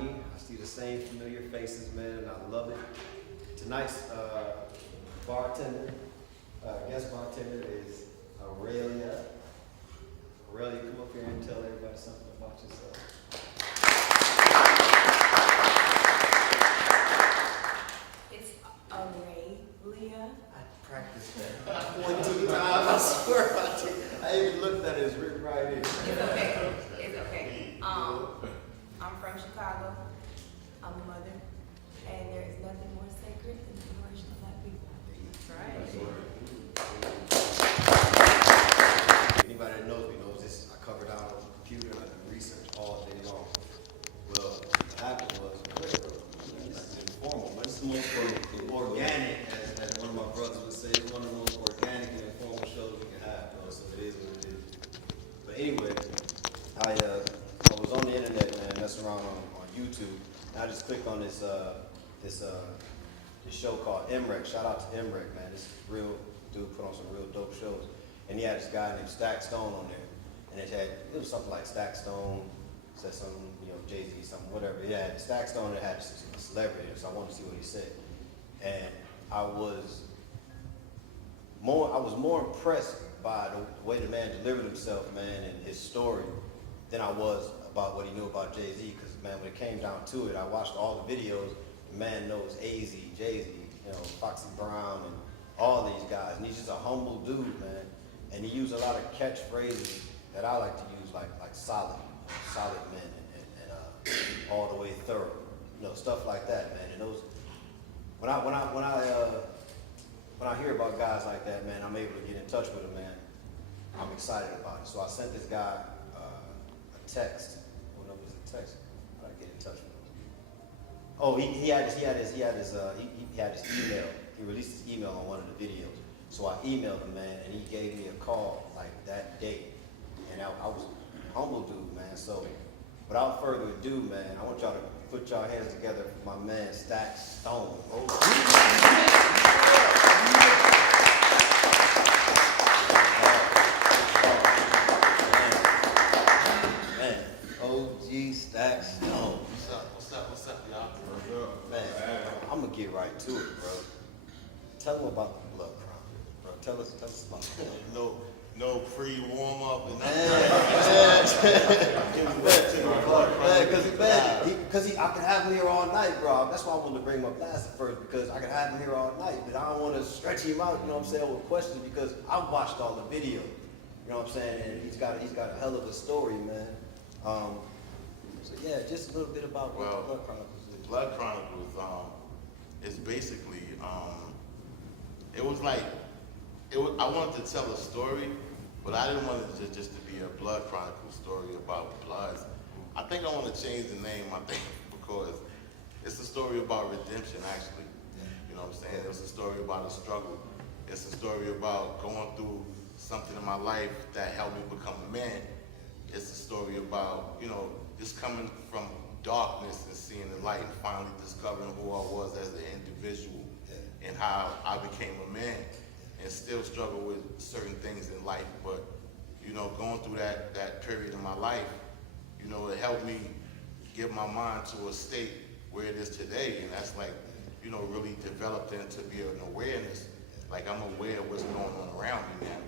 Kimoni. I see the same familiar faces, man, and I love it. Tonight's bartender, guest bartender is Aurelia. Aurelia, come up here and tell everybody something about yourself. It's Aurelia. I practiced that 22 times, I swear I did. I even looked at it, it's written right here. It's okay. It's okay. I'm from Chicago. I'm a mother, and there is nothing more sacred than the liberation of Black people. Anybody that knows me knows this. I covered out on the computer and I do research all day long. Well, what happened was, it's informal, but it's the most organic, as one of my brothers would say, it's one of the most organic and informal shows we can have, bro. So it is what it is. But anyway, I was on the internet, man, messing around on YouTube, and I just clicked on this show called MREC. Shout out to MREC, man. This real dude put on some real dope shows. And he had this guy named Stack Stone on there. And it was something like Stack Stone, said something, Jay-Z, something, whatever. Yeah, Stack Stone had a celebrity, so I wanted to see what he said. And I was more impressed by the way the man delivered himself, man, and his story than I was about what he knew about Jay-Z. Because, man, when it came down to it, I watched all the videos. The man knows AZ, Jay-Z, Foxy Brown, and all these guys. And he's just a humble dude, man. And he used a lot of catchphrases that I like to use, like solid men, and all the way thorough, stuff like that, man. And those, when I hear about guys like that, man, I'm able to get in touch with them, man. I'm excited about it. So I sent this guy a text. What number was the text? How did I get in touch with him? Oh, he had his email. He released his email on one of the videos. So I emailed him, man, and he gave me a call like that day. And I was a humble dude, man. So without further ado, man, I want y'all to put y'all hands together for my man, Stack Stone. Man, OG Stack Stone. What's up, y'all? Man, I'm gonna get right to it, bro. Tell them about the blood crime, bro. Tell us about the blood. No pre-warm up and because I could have him here all night, bro. That's why I wanted to bring my blaster first, because I could have him here all night, but I don't want to stretch him out, with questions, because I've watched all the video, and he's got a hell of a story, man. So yeah, just a little bit about what the Blood Chronicles is. Blood Chronicles is basically I wanted to tell a story, but I didn't want it just to be a Blood Chronicle story about bloods. I think I want to change the name, because it's a story about redemption, actually. You know what I'm saying? It's a story about a struggle. It's a story about going through something in my life that helped me become a man. It's a story about, just coming from darkness and seeing the light and finally discovering who I was as an individual and how I became a man. And still struggle with certain things in life, but going through that period in my life, it helped me get my mind to a state where it is today, and that's really developed into be an awareness. Like, I'm aware of what's going on around me now,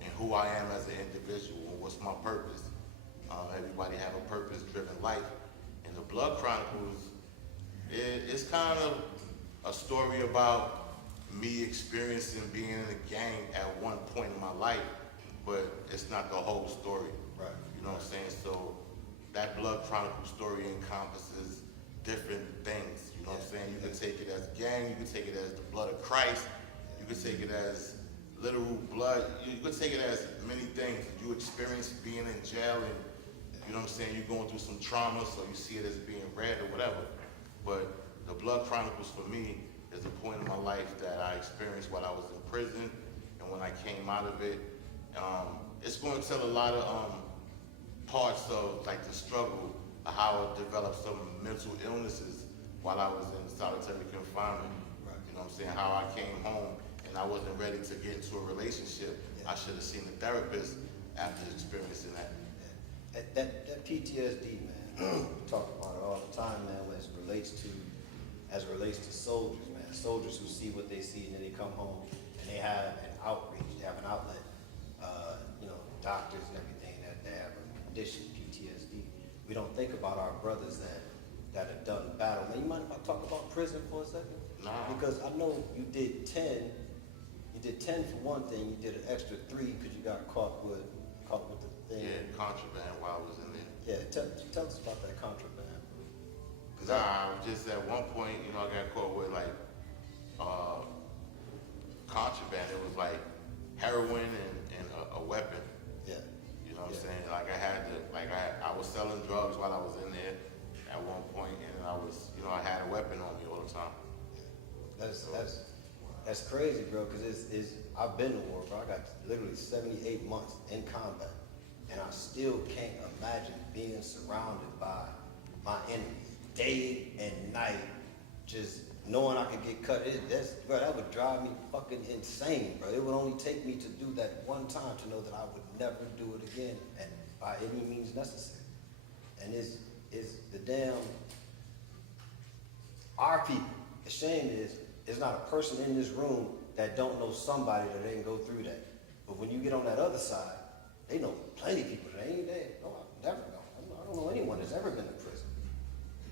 and who I am as an individual and what's my purpose. Everybody have a purpose-driven life, and the Blood Chronicles, it's kind of a story about me experiencing being in a gang at one point in my life, but it's not the whole story. Right. You know what I'm saying? So that Blood Chronicle story encompasses different things. You know what I'm saying? You can take it as gang, you can take it as the blood of Christ, you can take it as literal blood, you can take it as many things. You experience being in jail and, you know what I'm saying, you're going through some trauma, so you see it as being red or whatever. But the Blood Chronicles for me is a point in my life that I experienced while I was in prison, and when I came out of it, it's going to tell a lot of parts of the struggle, of how I developed some mental illnesses while I was in solitary confinement. Right. You know what I'm saying? How I came home and I wasn't ready to get into a relationship. I should have seen a therapist after experiencing that. That PTSD, man. we talk about it all the time, man, as it relates to soldiers, man. Soldiers who see what they see and then they come home and they have an outreach, they have an outlet. Doctors and everything that they have a condition, PTSD. We don't think about our brothers that have done battle. Man, you mind if I talk about prison for a second? Nah. Because I know you did 10. You did 10 for one thing. You did an extra 3 because you got caught with the thing. Yeah, contraband while I was in there. Yeah, tell us about that contraband. Just at one point, I got caught with like contraband. It was like heroin and a weapon. Yeah. You know what I'm saying? Like I was selling drugs while I was in there at one point, and I had a weapon on me all the time. That's crazy, bro. Because I've been to war, bro. I got literally 78 months in combat, and I still can't imagine being surrounded by my enemies day and night, just knowing I could get cut. Bro, that would drive me fucking insane, bro. It would only take me to do that one time to know that I would never do it again, and by any means necessary. And it's the damn our people. The shame is, there's not a person in this room that don't know somebody that didn't go through that. But when you get on that other side, they know plenty of people that ain't there. No, I've never known. I don't know anyone that's ever been to prison.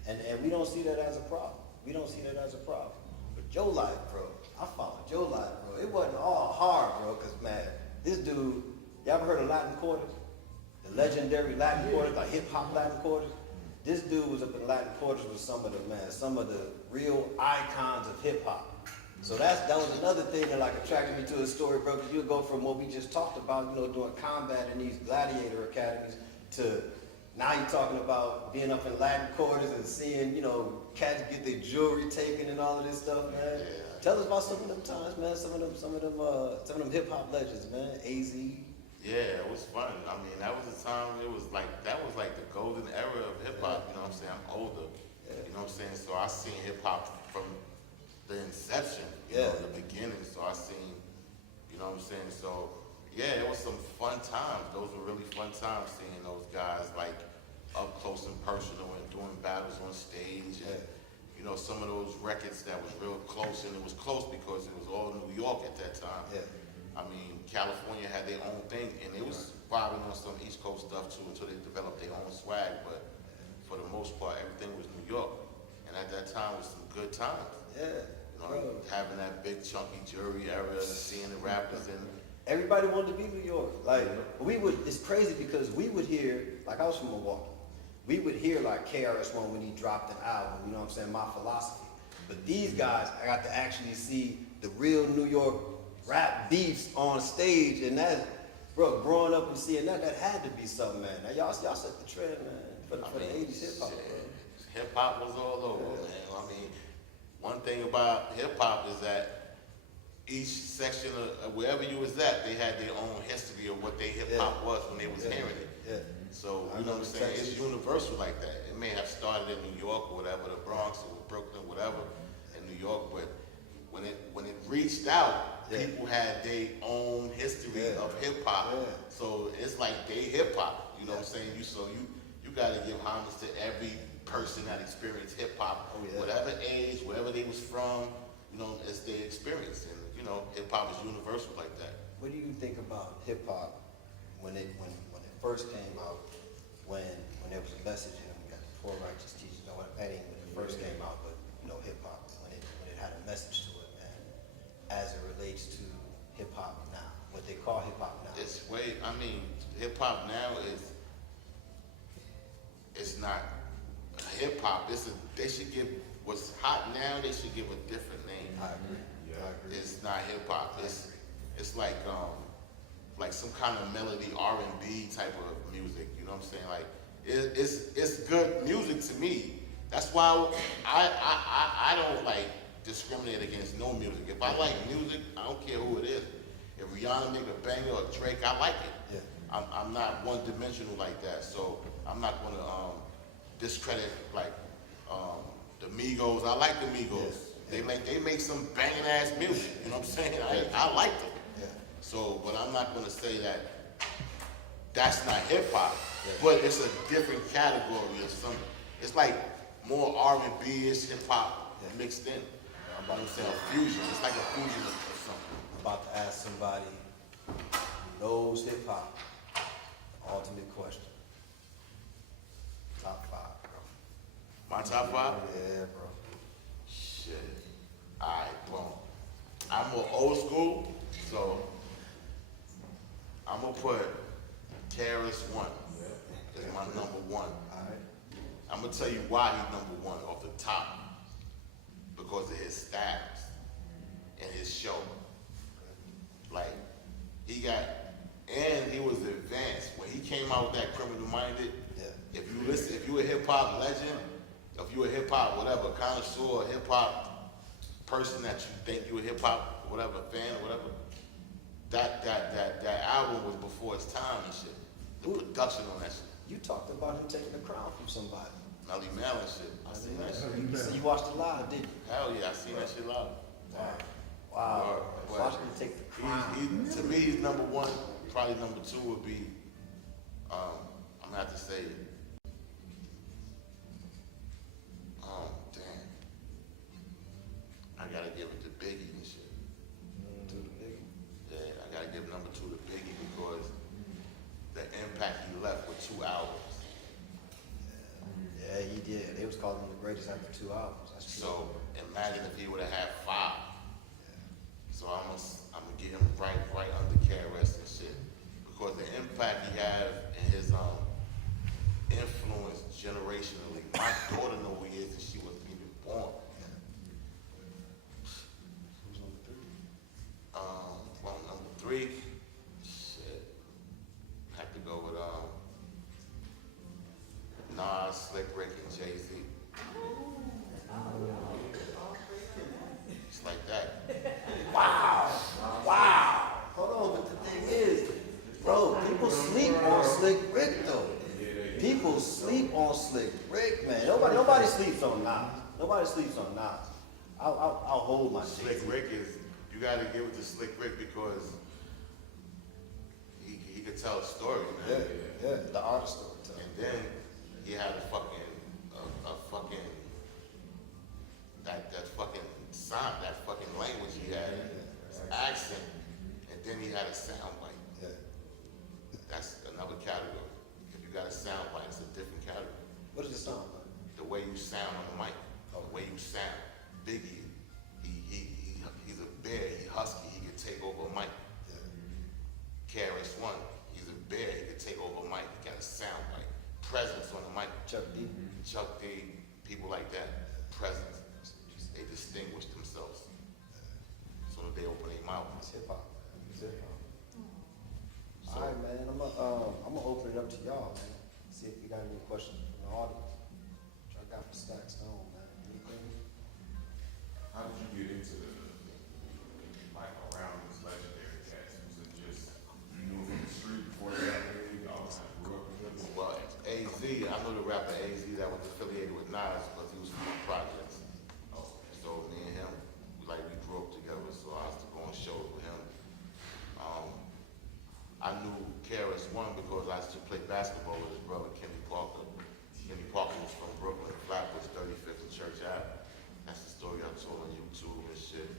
And we don't see that as a problem. We don't see that as a problem. But your life, bro, I followed your life, bro. It wasn't all hard, bro, because, man, this dude, you ever heard of Latin Quarters? The legendary Latin Quarters, like hip-hop Latin Quarters? This dude was up in Latin Quarters with some of the real icons of hip-hop. So that was another thing that attracted me to his story, bro, because you'll go from what we just talked about, doing combat in these gladiator academies, to now you're talking about being up in Latin Quarters and seeing, cats get their jewelry taken and all of this stuff, man. Yeah. Tell us about some of them times, man. Some of them hip hop legends, man. AZ. Yeah, it was fun. I mean, that was a time. That was like the golden era of hip hop. You know what I'm saying? I'm older. Yeah. You know what I'm saying? So I seen hip hop from the inception. Yeah. The beginning. So I seen. You know what I'm saying? So yeah, it was some fun times. Those were really fun times seeing those guys up close and personal and doing battles on stage. And, some of those records that was real close, and it was close because it was all New York at that time. Yeah. I mean, California had their own thing, and it was vibing on some East Coast stuff too until they developed their own swag. But for the most part, everything was New York, and at that time was some good times. Yeah. Having that big chunky jewelry era, seeing the rappers and. Everybody wanted to be New York. It's crazy because we would hear, I was from Milwaukee, we would hear KRS-One when he dropped an album, you know what I'm saying, My Philosophy. But these guys, I got to actually see the real New York rap beefs on stage, and that, bro, growing up and seeing that had to be something, man. Now y'all set the trend, man, for the 80s hip-hop. Hip-hop was all over, man. I mean, one thing about hip-hop is that each section of wherever you was at, they had their own history of what their hip-hop was when they was hearing it. Yeah. So, you know what I'm saying? It's universal like that. It may have started in New York or whatever, the Bronx or Brooklyn, whatever, in New York, but when it reached out, people had their own history of hip-hop. Yeah. So it's like they hip-hop, you know what I'm saying? You gotta give homage to every person that experienced hip-hop, whatever age, wherever they was from, it's their experience. And, hip-hop is universal like that. What do you think about hip-hop when it first came out, when there was a message in it, we got the poor righteous teachers, that ain't when it first came out, but hip-hop, when it had a message to it, man, as it relates to hip-hop now, what they call hip-hop now. Hip-hop now it's not hip-hop, they should give, what's hot now, they should give a different name. I agree. Yeah, I agree. It's not hip-hop, it's like some kind of melody R&B type of music, you know what I'm saying? It's good music to me. That's why I don't discriminate against no music. If I like music, I don't care who it is. If Rihanna make a banger or Drake, I like it. Yeah. I'm not one dimensional like that, so I'm not gonna discredit the Migos. I like the Migos. Yeah. They make some banging ass music. You know what I'm saying? I like them. Yeah. So, but I'm not gonna say that that's not hip hop. but it's a different category of something. It's like more R&B-ish hip hop mixed in. I'm about to say a fusion. It's like a fusion of something. I'm about to ask somebody who knows hip hop. Ultimate question. Top 5, bro. My top 5? Yeah, bro. Shit. Alright, boom. I'm more old school, so I'm gonna put KRS-One as my number 1. All right. I'm gonna tell you why he's number 1 off the top. Because of his styles and his show. Like, he was advanced. When he came out with that Criminal Minded, if you listen, if you a hip hop legend, if you a hip hop whatever, connoisseur, hip hop person that you think you a hip hop whatever fan or whatever, that album was before its time and shit. The production on that shit. You talked about him taking the crown from somebody. Melly Mel and shit. I seen that shit. You watched it live, didn't you? Hell yeah, I seen that shit live. Wow. But Watching him take the crown. to me, he's number 1. Probably number 2 would be, I'm gonna have to say, damn. I gotta give it to Biggie and shit. To the nigga. Yeah, I gotta give number 2 to Biggie because the impact he left with 2 albums. Yeah, he did. They was calling him the greatest after 2 albums. That's true. So imagine if he would have had 5. So I'm gonna get him right under KRS and shit. Because the impact he had and his influence generationally. My daughter know who he is and she wasn't even born. Who's number 3? Well, number 3, shit. Have to go with Nas, Slick Rick, and Jay-Z. It's like that. Wow. Hold on, but the thing is, bro, people sleep on Slick Rick though. People sleep on Slick Rick, man. Nobody sleeps on Nas. Nobody sleeps on Nas. I'll hold my Slick shit. Rick is, you gotta give it to Slick Rick because he could tell a story, man. Yeah, the art story. And then he had a fucking that fucking sound, that fucking language he had, his accent, and then he had a sound bite. Yeah. That's another category. If you got a sound bite, it's a different category. What does it sound like? The way you sound on the mic, the way you sound. Biggie, he's a bear, he husky, he can take over a mic. Yeah. KRS-One, he's a bear, he can take over a mic, he got a sound bite. Presence on the mic. Chuck D. Chuck D, people like that, presence. They distinguish themselves. So that they open their mouth. It's hip hop. It's hip hop. All right, man. I'm gonna open it up to y'all, man. See if you got any questions from the audience. What y'all got for Stack Stone, man? Anything? How did you get into like around these legendary cats? Was it just you knew from the street before you got there? You always grew up with them? Well, AZ, I know the rapper AZ that was affiliated with Nas because he was from the projects. So me and him, we grew up together, so I used to go on shows with him. I knew KRS-One because I used to play basketball with his brother, Kenny Parker. Kenny Parker was from Brooklyn, Flatbush, 35th and Church Ave. That's the story I told on YouTube and shit.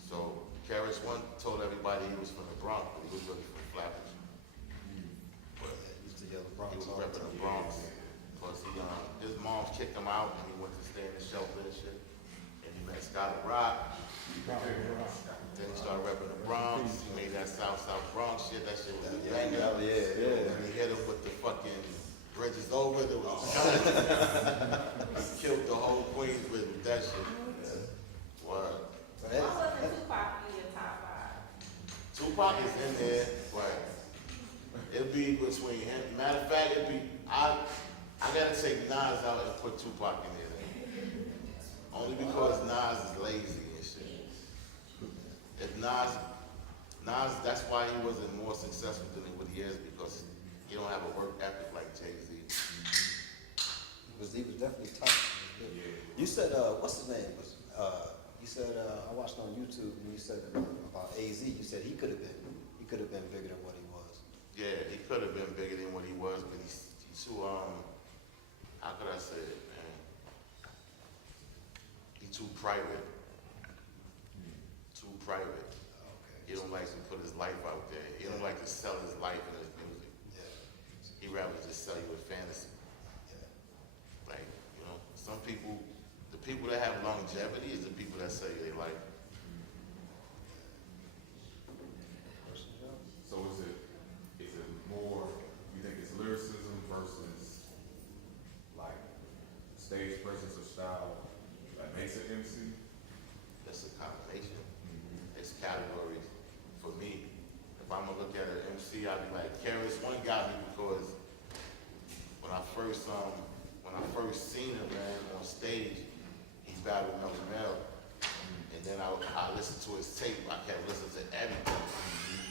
So KRS-One told everybody he was from the Bronx, but he was really from Flatbush. But Yeah, used to yell the Bronx he was all the repping the time. Bronx. Plus his mom kicked him out and he went to stay in the shelter and shit. And he met Scotty Rock. Then he started repping the Bronx. He made that South Bronx shit. That shit was a banger. Yeah. And he hit him with the fucking bridges over. There was guns. He killed the whole Queensbridge with that shit. Word. Why wasn't Tupac in your top 5? Tupac is in there, but it'd be between him. Matter of fact, I gotta take Nas out and put Tupac in there. Only because Nas is lazy and shit. If Nas, that's why he wasn't more successful than what he is, because he don't have a work ethic like Jay-Z. He was definitely tough. You said, what's his name? You said, I watched on YouTube and you said about AZ. You said he could have been bigger than what he was. Yeah, he could have been bigger than what he was, but he's too, how could I say it, man? He's too private. Too private. He don't like to put his life out there. He don't like to sell his life and his music. He rather just sell you a fantasy. Like, you know, some people, the people that have longevity is the people that sell you their life. So is it more, you think it's lyricism versus like stage presence or style that makes it MC? It's a combination. It's categories. For me, if I'm gonna look at an MC, I'd be like, Karis One got me because when I first seen him, man, on stage, he battled Melly Mel. And then I listened to his tape. I kept listening to everything.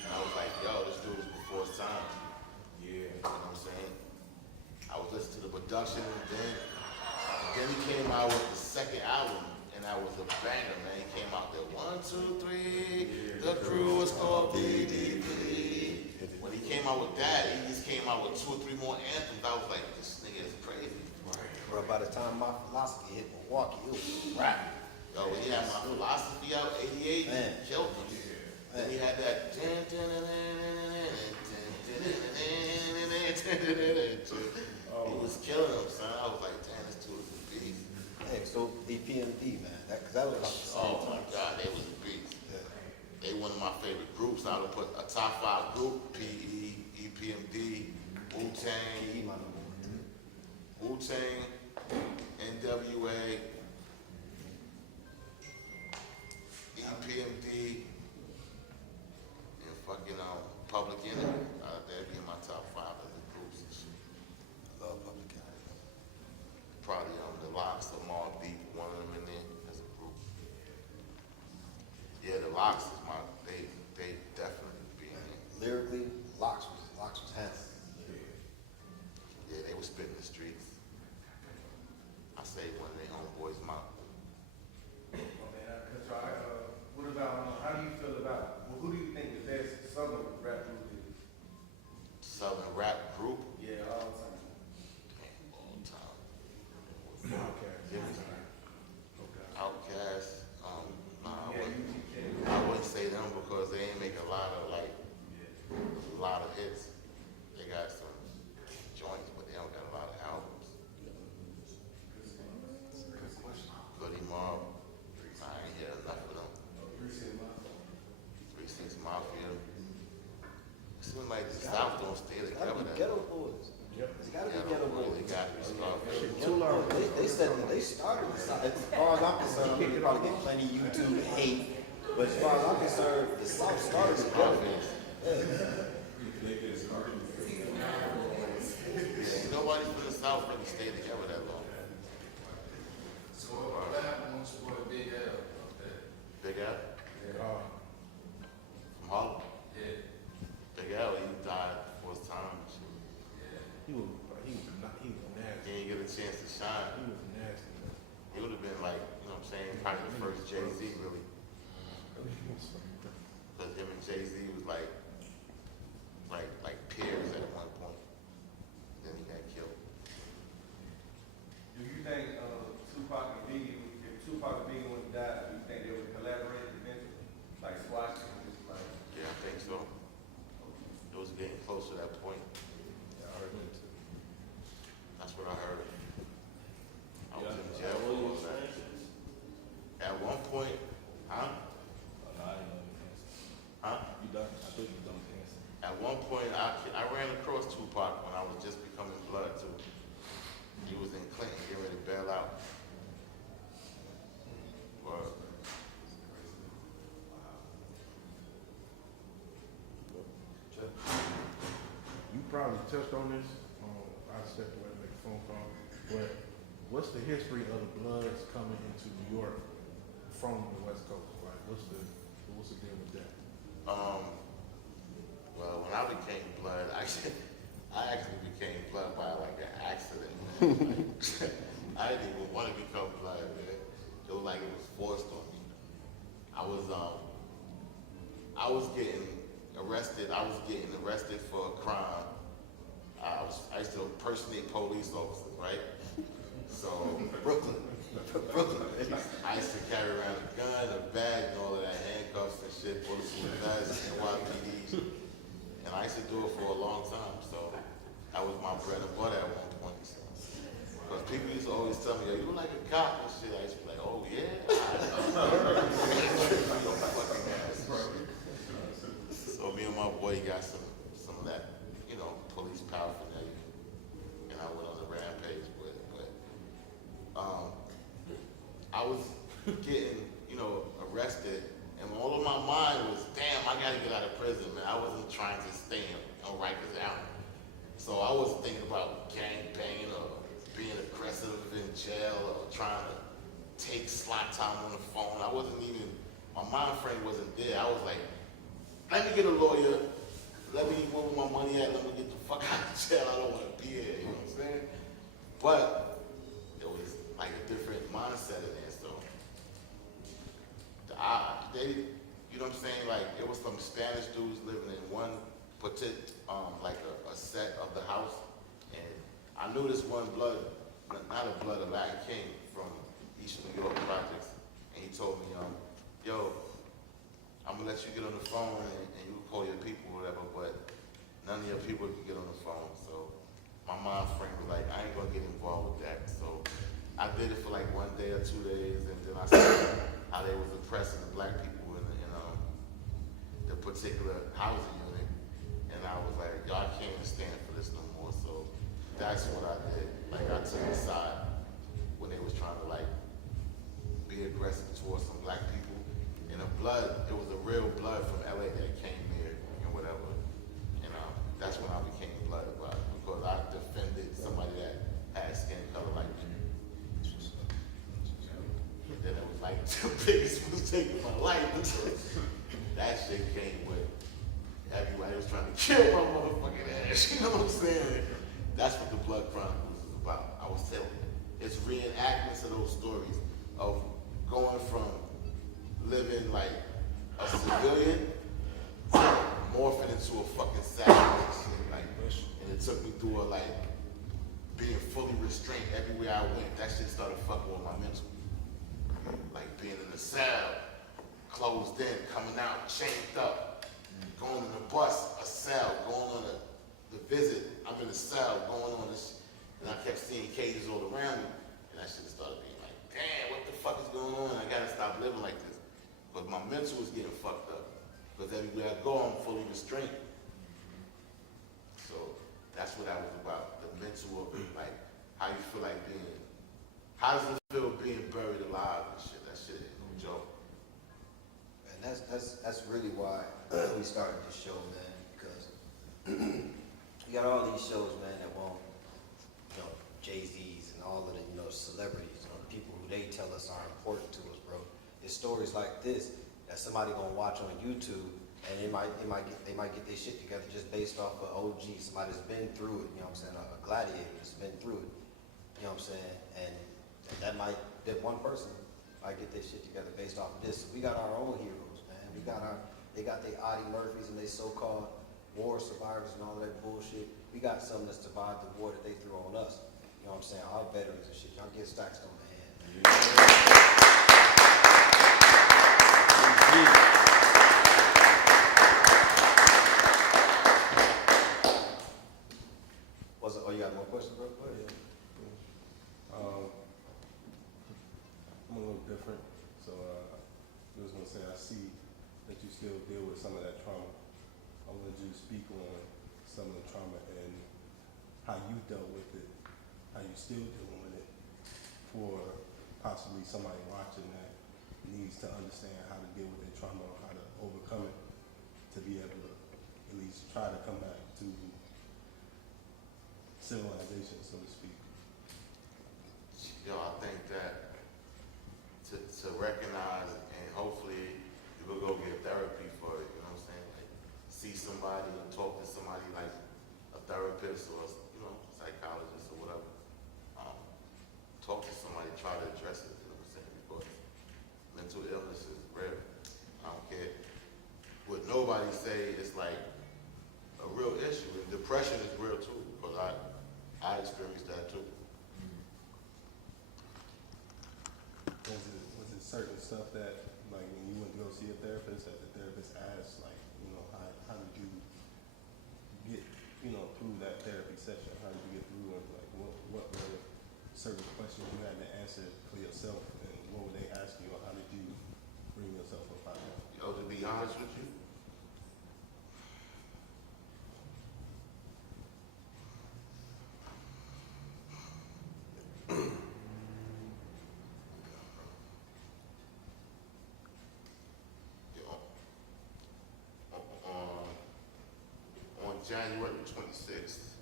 And I was like, yo, this dude was before his time. Yeah. You know what I'm saying? I was listening to the production, and then he came out with the second album, and that was a banger, man. He came out there, 1, 2, 3, the crew is called BDP. When he came out with that, he just came out with 2 or 3 more anthems. I was like, this nigga is crazy. Bro, by the time my philosophy hit Milwaukee, it was a wrap. Yo, when he had my philosophy out, 88, Man. killed him. Then he had that. He was killing him, son. I was like, damn, this dude is a beast. Hey, so EPMD, man, cause that was about the same Oh my time. God, they was a beast. Yeah. They one of my favorite groups. I would put a top 5 group: PE, EPMD, Wu-Tang, PE, my number one. Wu-Tang, NWA, EPMD, and fucking Public Enemy. That'd be in my top 5 of the groups and shit. I love Public Enemy. Probably the Locks, the Mobb Deep, one of them in there as a group. Yeah, the Locks is they definitely be in there. Lyrically, Locks was handsome. Yeah, they was spitting the streets. I say one of their homeboys' mouth. What about, how do you feel about, well, who do you think the best Southern rap group is? Southern rap group, Yeah, all the time. all time. Okay. Outkast, nah, Yeah, you I wouldn't say them because they ain't make a lot of hits. They got some joints, but they don't got a lot of albums. Goody Mob, I ain't hear enough of them. 3 6 Mafia. It seems like the South don't stay It's together. gotta be that Ghetto Boys. It's gotta be Ghetto They Boys. gotta be Scarface. Ghetto Boys, they said that they started the South. As far as I'm concerned, I mean, you probably get plenty of YouTube hate, but as far as I'm concerned, the South started the Ghetto Boys. Yeah. Nobody from the South really stayed together that long. So what happened once you brought Big L? Big Al from Harlem. Yeah. Big Al, he died before his time. He was He nasty. didn't get a chance to shine. He was nasty. He would have been like, you know what I'm saying, probably the first Jay-Z really. Because him and Jay-Z was like peers at one point. Then he got killed. Do you think, Tupac and Biggie, if Tupac and Biggie would have died, do you think they would collaborate eventually? Like squash and just like, Yeah, I think so. It was getting close to that point. Yeah, I heard that too. That's what I heard. I was in jail for all that. At one point, huh? Huh? At one point, I ran across Tupac when I was just becoming blood too. He was in Clinton, getting ready to bail out. But You probably touched on this. I stepped away to make a phone call. But what's the history of the Bloods coming into New York from the West Coast? Like, what's the deal with that? well, when I became blood, I actually became blood by like an accident. Like, I didn't even want to become blood, man. It was like it was forced on me. I was getting arrested. I was getting arrested for a crime. I used to impersonate police officers, right? So Brooklyn. Brooklyn. I used to carry around a gun, a bag, and all of that, handcuffs and shit, bulletproof vests, NYPD. And I used to do it for a long time, so that was my bread and butter at one point. Because people used to always tell me, yo, you look like a cop and shit. I used to be like, oh yeah? So me and my boy got some of that, you know, police paraphernalia. And I went on a rampage with it. But I was getting, you know, arrested, and all of my mind was, damn, I gotta get out of prison, man. I wasn't trying to stay on Rikers Island. So I wasn't thinking about gang banging or being aggressive in jail or trying to take slot time on the phone. I wasn't even, my mind frame wasn't there. I was like, let me get a lawyer. Let me, where my money at? Let me get the fuck out of jail. I don't want to be here, you know what I'm saying? But it was like a different mindset in there, so. They, you know what I'm saying? Like, it was some Spanish dudes living in one particular, like a set of the house. And I knew this one blood, not a blood, a Latin king from East New York projects. And he told me, yo, I'm gonna let you get on the phone and you can call your people or whatever, but none of your people can get on the phone. So my mind frame was like, I ain't gonna get involved with that. So I did it for like 1 day or 2 days, and then I saw how they was oppressing the black people in the particular housing unit. And I was like, yo, I can't stand for this no more. So that's what I did. Like, I took a side when they was trying to like be aggressive towards some black people. And the blood, it was a real blood from LA that came there and whatever. And that's when I became blood about it, because I defended somebody that had skin color like me. And then it was like the biggest mistake of my life. That shit came with everybody was trying to kill my motherfucking ass. You know what I'm saying? That's what the Blood Chronicles is about. I was telling you. It's reenactments of those stories of going from living like a civilian to morphing into a fucking savage. Like, and it took me through a like being fully restrained everywhere I went. That shit started fucking with my mental. Like being in the cell, closed in, coming out, chained up, going on the bus, a cell, going on the visit, I'm in the cell, going on this, and I kept seeing cages all around me, and that shit started being like, damn, what the fuck is going on? I gotta stop living like this. But my mental was getting fucked up, because everywhere I go, I'm fully restrained. So that's what that was about, the mental of like, how you feel like being, how does it feel being buried alive and shit? That shit ain't no joke. And that's really why we started this show, man, because you got all these shows, man, that won't, you know, Jay-Z's and all of the, you know, celebrities, you know, the people who they tell us are important to us, bro. It's stories like this that somebody gonna watch on YouTube, and they might get their shit together just based off of OG, somebody that's been through it, you know what I'm saying, a gladiator that's been through it, you know what I'm saying, and that one person might get their shit together based off of this. So we got our own heroes, man. They got their Audie Murphys and they so-called war survivors and all that bullshit. We got some that survived the war that they threw on us. You know what I'm saying? Our veterans and shit. Y'all get stacks on the hand. Oh, you got more questions, bro? Go ahead. I'm a little different, so I was gonna say I see that you still deal with some of that trauma. I wanted you to speak on some of the trauma and how you dealt with it, how you still dealing with it, for possibly somebody watching that needs to understand how to deal with their trauma or how to overcome it, to be able to at least try to come back to civilization, so to speak. Yo, I think that to recognize, and hopefully you will go get therapy for it, you know what I'm saying? Like, see somebody and talk to somebody like a therapist or, you know, psychologist or whatever. Talk to somebody, try to address it, you know what I'm saying? Because mental illness is real. I don't care what nobody say, it's like stuff that, like, when you went to go see a therapist, that the therapist asked, like, you know, how did you get, you know, through that therapy session? How did you get through it? Like, what were certain questions you had to answer for yourself, and what were they asking you, or how did you bring yourself up out of that? Yo, to be honest with you, on January 26th,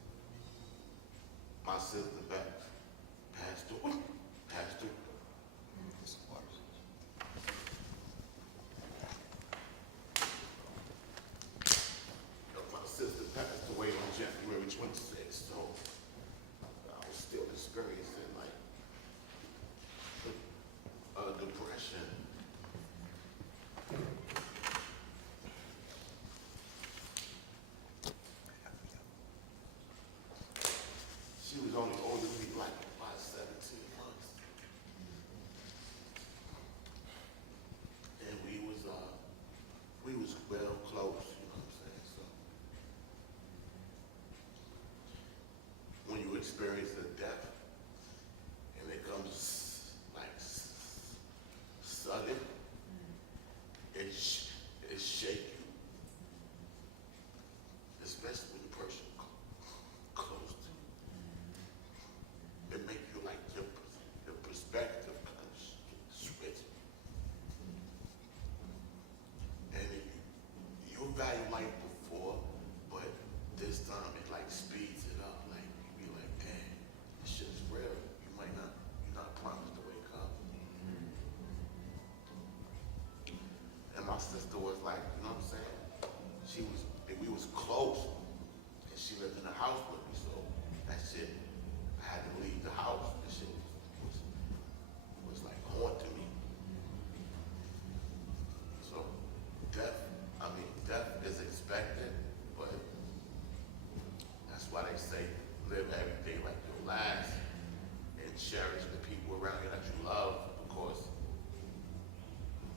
my sister passed away. My sister passed away on January 26th, so I was still experiencing like depression. She was only older than me like by 17 months. And we was well close, you know what I'm saying? So when you experience a death and it comes like sudden, it shake you, especially when the person close to you. It make you like your perspective kind of switch. And you value life before, but this time it like speeds it up. Like you be like, dang, this shit is real. You're not promised to wake up. And my sister was like, you know what I'm saying? We was close, and she lived in a house with me, so that shit, I had to leave the house. This shit was like haunting me. So death is expected, but that's why they say live every day like your last and cherish the people around you that you love, because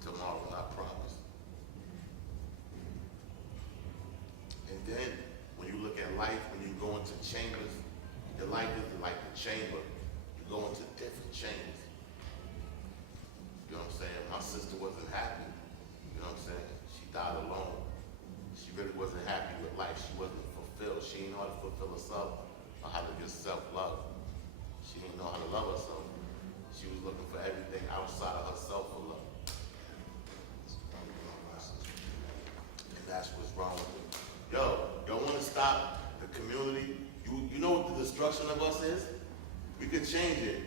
tomorrow not promised. And then when you look at life, when you go into chambers, your life is like a chamber. You go into different chambers. You know what I'm saying? My sister wasn't happy. You know what I'm saying? She died alone. She really wasn't happy with life. She wasn't fulfilled. She didn't know how to fulfill herself or how to get self-love. She didn't know how to love herself. She was looking for everything outside of herself for love. And that's what's wrong with it. Yo, don't want to stop the community. You know what the destruction of us is? We could change it.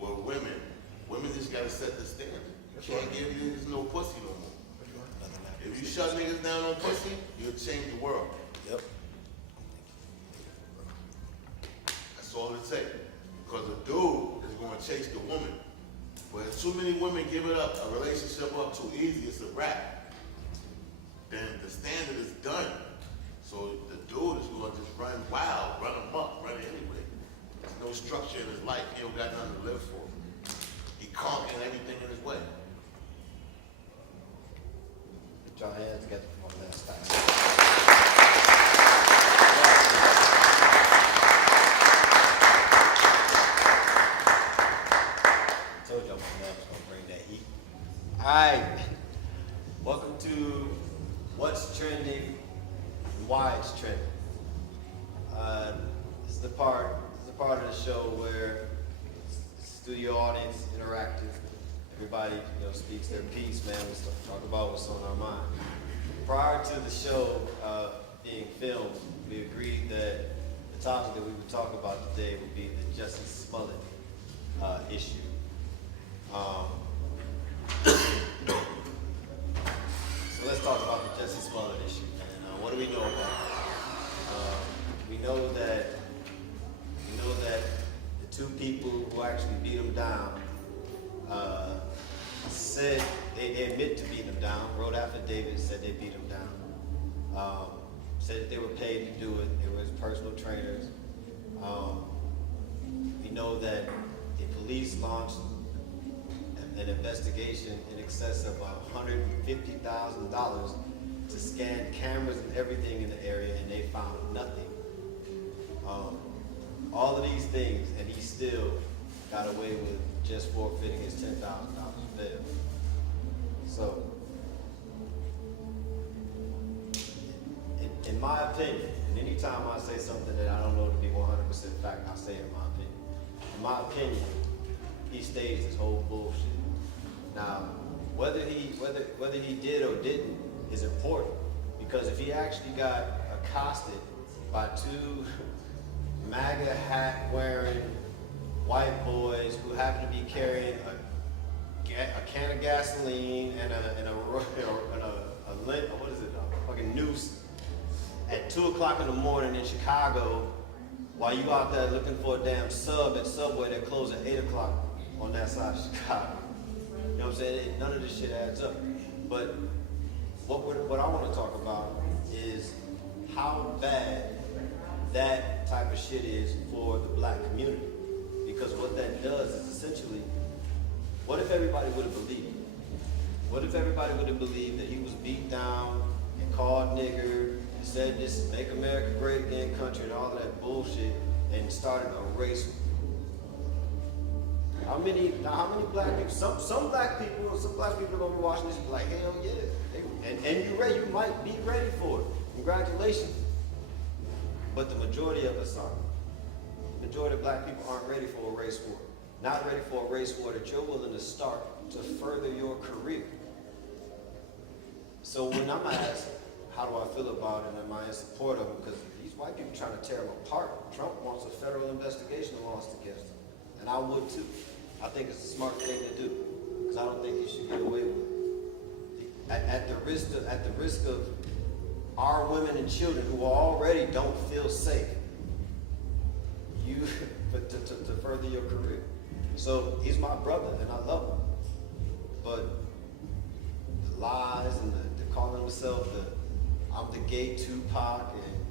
Well, women just gotta set the standard. You can't give niggas no pussy no more. If you shut niggas down on pussy, you'll change the world. Yep. That's all it takes. Because a dude is gonna chase the woman. But if too many women give it up, a relationship up too easy, it's a wrap. Then the standard is done. So the dude is gonna just run wild, run amok, run anyway. There's no structure in his life. He don't got nothing to live for. He conquering everything in his way. Put your hands together for one last time. I told y'all my man was gonna bring that heat. All right. Welcome to What's Trending and Why It's Trending. This is the part of the show where studio audience interactive. Everybody, speaks their piece, man. We talk about what's on our mind. Prior to the show being filmed, we agreed that the topic that we would talk about today would be the Jussie Smollett issue. So let's talk about the Jussie Smollett issue. And what do we know about it? We know that the two people who actually beat him down said they admit to beating him down. Wrote affidavits, said they beat him down. Said that they were paid to do it. They were his personal trainers. We know that the police launched an investigation into excess of $150,000 to scan cameras and everything in the area, and they found nothing. All of these things, and he still got away with just forfeiting his $10,000 bail. So, in my opinion, and anytime I say something that I don't know to be 100% fact, I say it in my opinion. In my opinion, he staged this whole bullshit. Now, whether he did or didn't is important, because if he actually got accosted by two MAGA hat wearing white boys who happen to be carrying a can of gasoline and a fucking noose at 2 o'clock in the morning in Chicago, while you out there looking for a damn sub at Subway that closed at 8 o'clock on that side of Chicago. You know what I'm saying? None of this shit adds up. But what I want to talk about is how bad that type of shit is for the black community. Because what that does is essentially, what if everybody would have believed it? What if everybody would have believed that he was beat down and called nigger and said this make America great again country and all of that bullshit and started a race? How many black people, some black people are gonna be watching this and be like, hell yeah. And you're ready, you might be ready for it. Congratulations. But the majority of us aren't. The majority of black people aren't ready for a race war. Not ready for a race war that you're willing to start to further your career. So when I'm asked, how do I feel about it, and am I in support of him? Because these white people trying to tear him apart. Trump wants a federal investigation launched against him. And I would too. I think it's a smart thing to do. Because I don't think you should get away with it. At the risk of our women and children who already don't feel safe, to further your career. So he's my brother and I love him. But the lies and the calling himself I'm the gay Tupac, and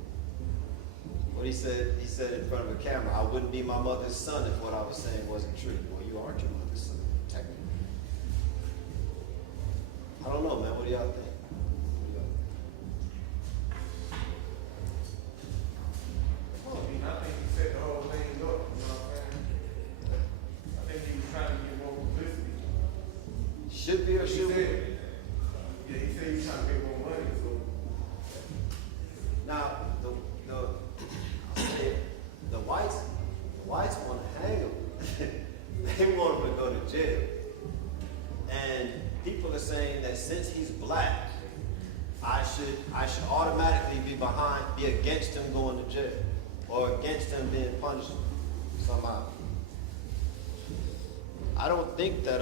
what he said in front of a camera, I wouldn't be my mother's son if what I was saying wasn't true. Well, you aren't your mother's son, technically. I don't know, man. What do y'all think? Well, I mean, I think he set the whole thing up, you know what I'm saying? I think he was trying to get more publicity. Should be or should be? Yeah, he said he was trying to get more money, so. Now, the whites want to hang him. They want him to go to jail. And people are saying that since he's black, I should automatically be against him going to jail, or against him being punished somehow. I don't think that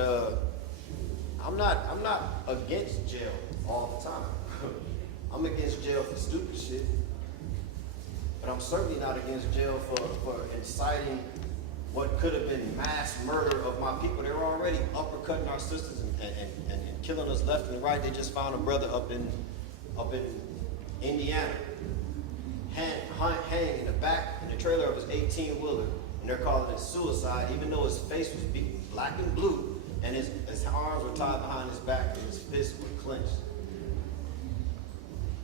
I'm not against jail all the time. I'm against jail for stupid shit. But I'm certainly not against jail for inciting what could have been mass murder of my people. They were already uppercutting our sisters and killing us left and right. They just found a brother up in Indiana, hanging in the back in the trailer of his 18-wheeler, and they're calling it suicide, even though his face was black and blue, and his arms were tied behind his back, and his fists were clenched.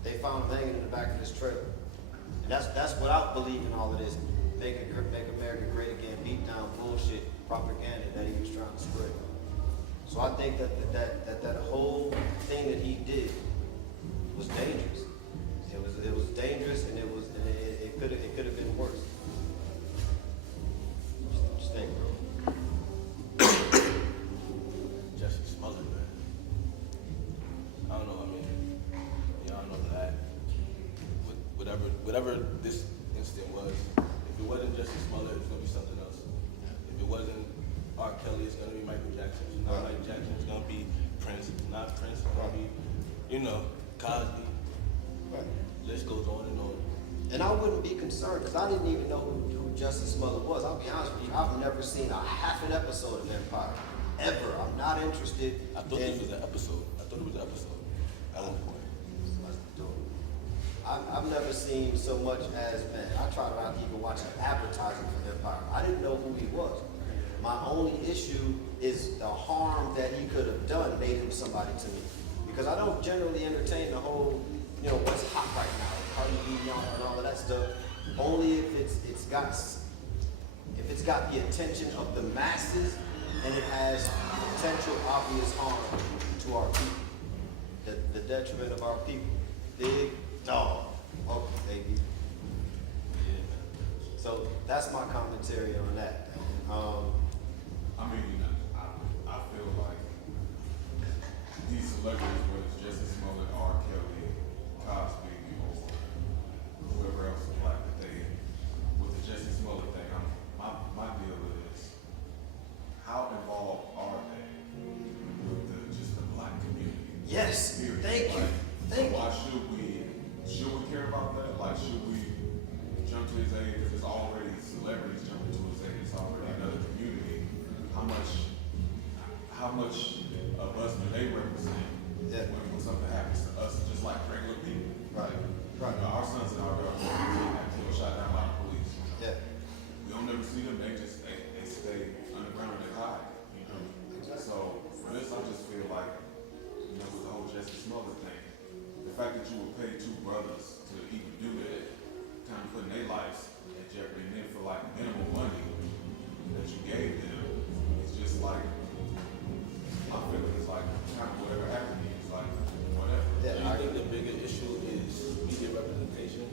They found him hanging in the back of this trailer. And that's without believing all of this make America great again, beat down bullshit propaganda that he was trying to spread. So I think that whole thing that he did was dangerous. It was dangerous, and it could have been worse. Just think, bro. Jesse Smollett, man. I don't know, I mean, y'all know that whatever this incident was, if it wasn't Jesse Smollett, it's gonna be something else. If it wasn't R. Kelly, it's gonna be Michael Jackson. If it's not Michael Jackson, it's gonna be Prince. If it's not Prince, it's gonna be, Cosby. Right. List goes on and on. And I wouldn't be concerned, because I didn't even know who Justice Smollett was. I'll be honest with you, I've never seen a half an episode of Empire. Ever. I'm not interested. I thought this was an episode. At one point. I've never seen so much as, man, I tried not to even watch an advertising for Empire. I didn't know who he was. My only issue is the harm that he could have done made him somebody to me. Because I don't generally entertain the whole, what's hot right now, Cardi B and all of that stuff. Only if it's got the attention of the masses and it has potential obvious harm to our people. The detriment of our people. Big dog. Okay, baby. Yeah. So that's my commentary on that. I mean, I feel like these celebrities, whether it's Jussie Smollett, R. Kelly, Cosby, or whoever else is black, that they, with the Jussie Smollett thing, my deal is, how involved are they with just the black community? Yes, Period. thank you. Thank Why you. should we care about that? Like, should we jump to his aid? Because there's already celebrities jumping to his aid. It's already another community. How much of us do they represent when something happens to us, just like regular people? Right. Right. You know, our sons and our daughters have killed, shot down by the police. Yeah. We don't never see them. They stay underground and they hide. You know. Exactly. So for this, I just feel like, with the whole Jussie Smollett thing, the fact that you would pay two brothers to even do that, kind of putting their lives at jeopardy, and then for like minimal money that you gave them, it's just like, I feel it's like kind of whatever happened to you, it's like whatever. Yeah, Do you think the bigger issue is media representation?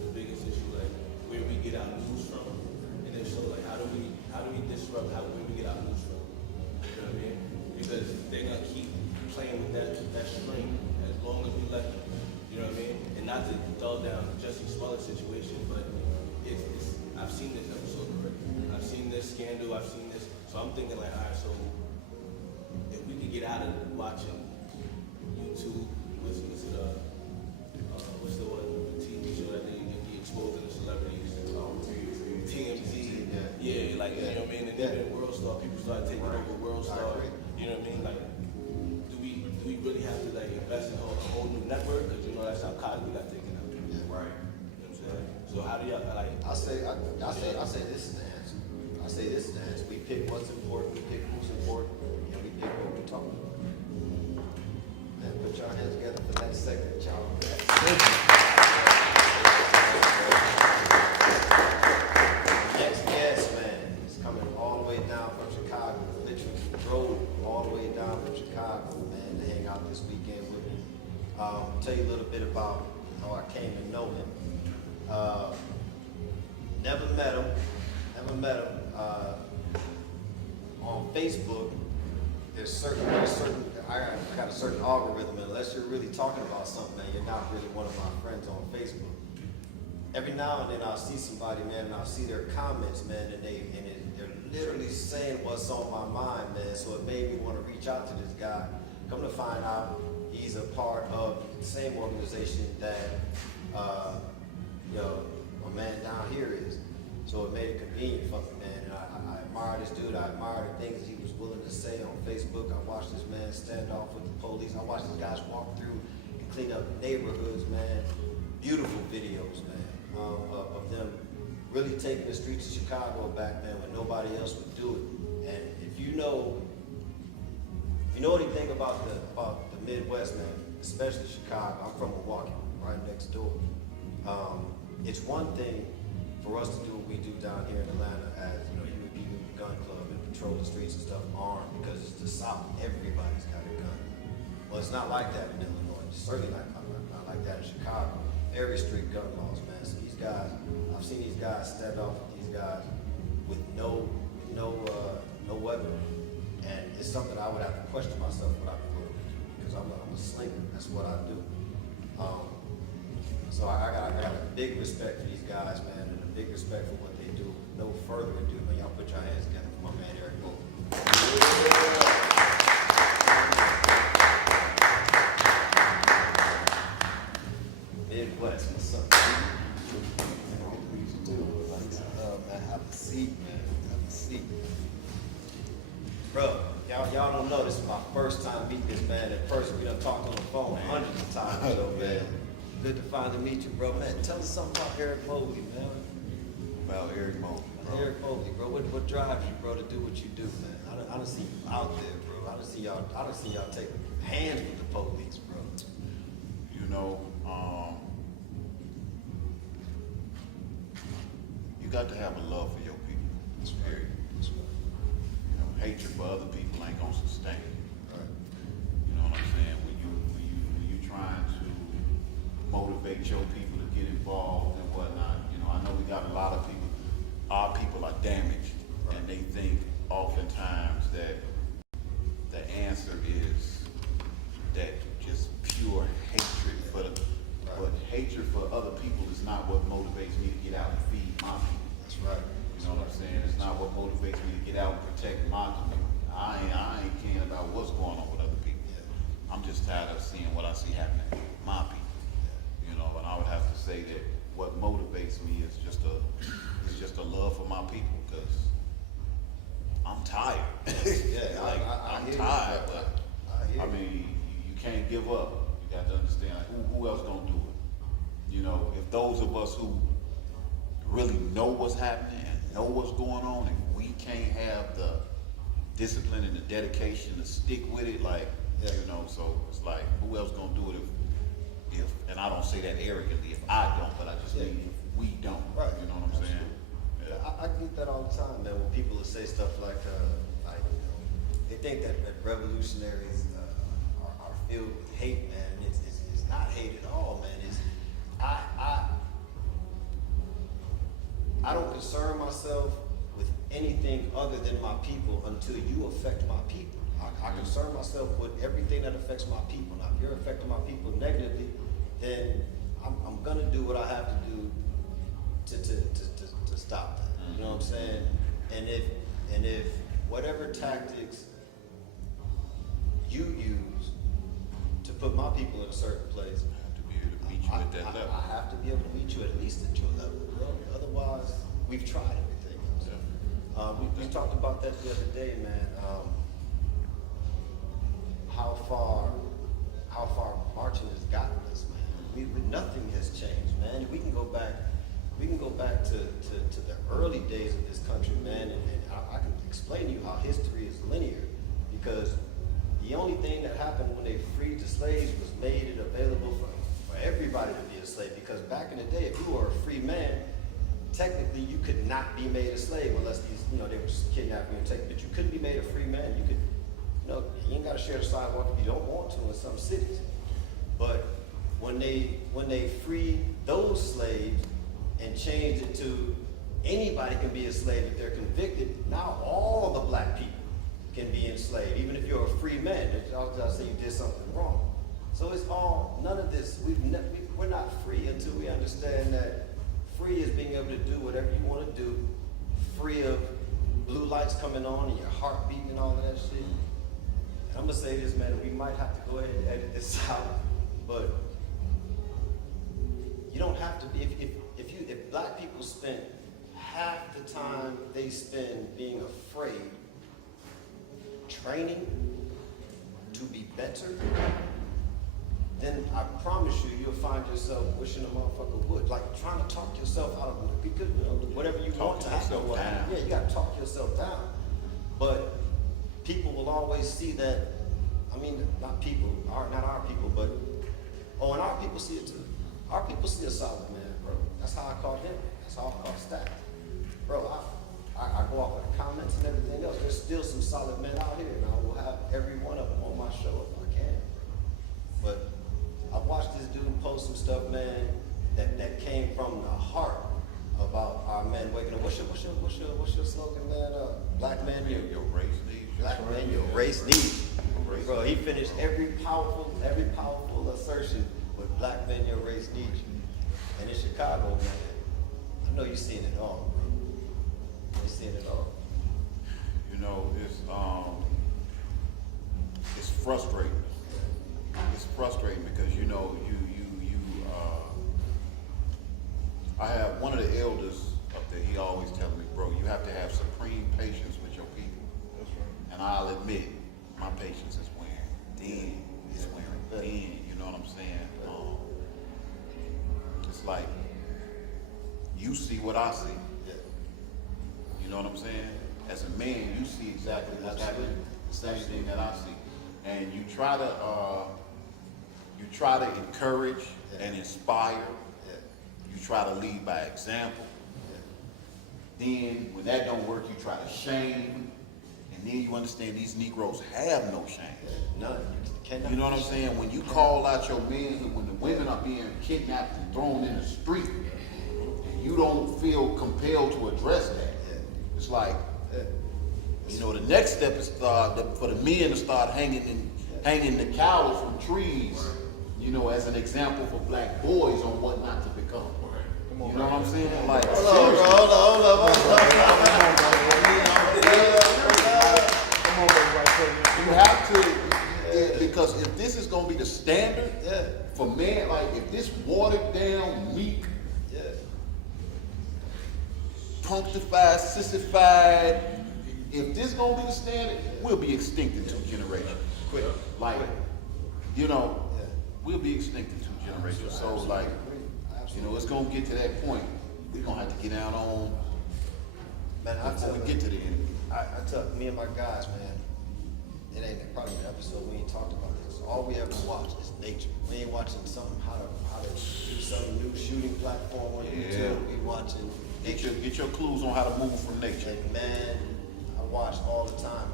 The biggest issue, like where we get our news from, and if so, like how do we disrupt where we get our news from? You know what I mean? Because they're gonna keep playing with that string as long as we let them. You know what I mean? And not to dull down the Jussie Smollett situation, but it's I've seen this episode already. I've seen this scandal. I've seen this. So I'm thinking like, all right, so if we could get out of watching YouTube, what's the one, the TV show that they be exposing the celebrities? TMZ. Yeah, like, you know what I mean? And then World Star, people started taking over World Star. You know what I mean? Like, do we really have to like invest in a whole new network? Because that's how Cosby got taken out. Right. You know what I'm saying? So how do y'all like? I say this is the answer. I say this is the answer. We pick what's important, we pick who's important, and we pick what we talk about. Man, put your hands together for that segment, y'all. Next guest, man, is coming all the way down from Chicago. Literally drove all the way down from Chicago, man, to hang out this weekend with me. Tell you a little bit about how I came to know him. Never met him. On Facebook, I got a certain algorithm. Unless you're really talking about something, man, you're not really one of my friends on Facebook. Every now and then I'll see somebody, man, and I'll see their comments, man, and they're literally saying what's on my mind, man. So it made me want to reach out to this guy. Come to find out, he's a part of the same organization that my man down here is. So it made it convenient for me, man. And I admire this dude. I admire the things he was willing to say on Facebook. I watched this man stand off with the police. I watched these guys walk through and clean up neighborhoods, man. Beautiful videos, man, of them really taking the streets of Chicago back, man, when nobody else would do it. And if you know anything about the Midwest, man, especially Chicago, I'm from Milwaukee, right next door. It's one thing for us to do what we do down here in Atlanta, as you would be with the gun club and patrol the streets and stuff armed, because it's the South. Everybody's got a gun. Well, it's not like that in Illinois. It's certainly not like that in Chicago. Very strict gun laws, man. So these guys, I've seen these guys stand off with these guys with no weapon, and it's something I would have to question myself what I would do, because I'm a slinger. That's what I do. So I got a big respect for these guys, man, and a big respect for what they do. No further ado, man, y'all put your hands together for my man Eric Bolt. Midwest, what's up? Man, have a seat, man. Have a seat. Bro, y'all don't know this is my first time meeting this man in person. We done talked on the phone hundreds of times, so man. Good to finally meet you, bro. Man, tell us something about Eric Mobley, man. About Eric Mobley. bro. Eric Foley, bro, what drives you, bro, to do what you do, man? I don't see you out there, bro. I don't see y'all take hands with the police, bro. You know, you got to have a love for your people. Period. You know, hatred for other people ain't gonna sustain. Right. You know what I'm saying? When you trying to motivate your people to get involved and whatnot, you know, I know we got a lot of people. Our people are damaged, and they think oftentimes that the answer is that just pure hatred for the. But hatred for other people is not what motivates me to get out and feed my people. That's right. You know what I'm saying? It's not what motivates me to get out and protect my community. I ain't caring about what's going on with other people. Yeah. I'm just tired of seeing what I see happening with my people. You know, and I would have to say that what motivates me is just a love for my people, because I'm tired. Yeah, like I I'm hear you. tired, but I hear I you. mean, you can't give up. You got to understand, like, who else gonna do it? You know, if those of us who really know what's happening and know what's going on, if we can't have the discipline and the dedication to stick with it, like, Yeah. you know, so it's like, who else gonna do it if, and I don't say that arrogantly, if I don't, but I just Yeah. mean if we don't, Right. you know what I'm saying? Yeah. I get that all the time, man. When people will say stuff like you know, they think that revolutionaries are filled with hate, man. And it's not hate at all, man. I don't concern myself with anything other than my people until you affect my people. I concern myself with everything that affects my people. Now, if you're affecting my people negatively, then I'm gonna do what I have to do to stop that. You know what I'm saying? And if whatever tactics you use to put my people in a certain place, I have to be able to meet you at that level. I have to be able to meet you at least at your level, bro. Otherwise, we've tried everything else. Yeah. We talked about that the other day, man. How far marching has gotten us, man. Nothing has changed, man. We can go back to the early days of this country, man, and I can explain to you how history is linear, because the only thing that happened when they freed the slaves was made it available for everybody to be a slave. Because back in the day, if you were a free man, technically you could not be made a slave unless they were just kidnapping you and taking. But you couldn't be made a free man. You could, you ain't got to share the sidewalk if you don't want to in some cities. But when they freed those slaves and changed it to anybody can be a slave if they're convicted, now all the black people can be enslaved, even if you're a free man. I'll say you did something wrong. So it's all, none of this, we're not free until we understand that free is being able to do whatever you want to do, free of blue lights coming on and your heart beating and all of that shit. And I'm gonna say this, man, we might have to go ahead and edit this out, but you don't have to be, if black people spent half the time they spend being afraid, training to be better, then I promise you'll find yourself wishing a motherfucker would. Like trying to talk yourself out of it. Because whatever you want to happen. Yeah, you gotta talk yourself down. But people will always see that, not people, not our people, but, and our people see it too. Our people see a solid man, bro. That's how I caught him. That's how I caught Stack. Bro, I go off of the comments and everything else. There's still some solid men out here, and I will have every one of them on my show if I can. But I watched this dude post some stuff, man, that came from the heart about our men waking up. What's your slogan, man? Black man, Your race needs. black man, your race needs. Bro, he finished every powerful assertion with black men, your race needs you. And in Chicago, man, I know you've seen it all, bro. You've seen it all. It's frustrating. It's frustrating because I have one of the elders up there. He always telling me, bro, you have to have supreme patience with your people. That's right. And I'll admit, my patience is wearing thin. It's wearing thin. You know what I'm saying? It's like you see what I see. Yeah. know what I'm saying? As a man, you see exactly what's happening, the same thing that I see. And you try to encourage and inspire. You try to lead by example. Then when that don't work, you try to shame. And then you understand these Negroes have no shame. None. You know what I'm saying? When you call out your men, when the women are being kidnapped and thrown in the street, and you don't feel compelled to address that, it's like, you know, the next step is for the men to start hanging the cowards from trees, you know, as an example for black boys on what not to become. You know what I'm saying? Like, Hold on. you have to, because if this is gonna be the standard for men, like if this watered down, meek, punctified, sissified, if this gonna be the standard, we'll be extinct in 2 generations. Quick. Like, you know, we'll be extinct in 2 generations. So like, you know, it's gonna get to that point. We're gonna have to get down on Man, before we get to the end. I tell me and my guys, man, it ain't probably an episode we ain't talked about this. All we ever watch is nature. We ain't watching something how to do some new shooting platform on YouTube. We watching nature. Get your clues on how to move from nature. And man, I watch all the time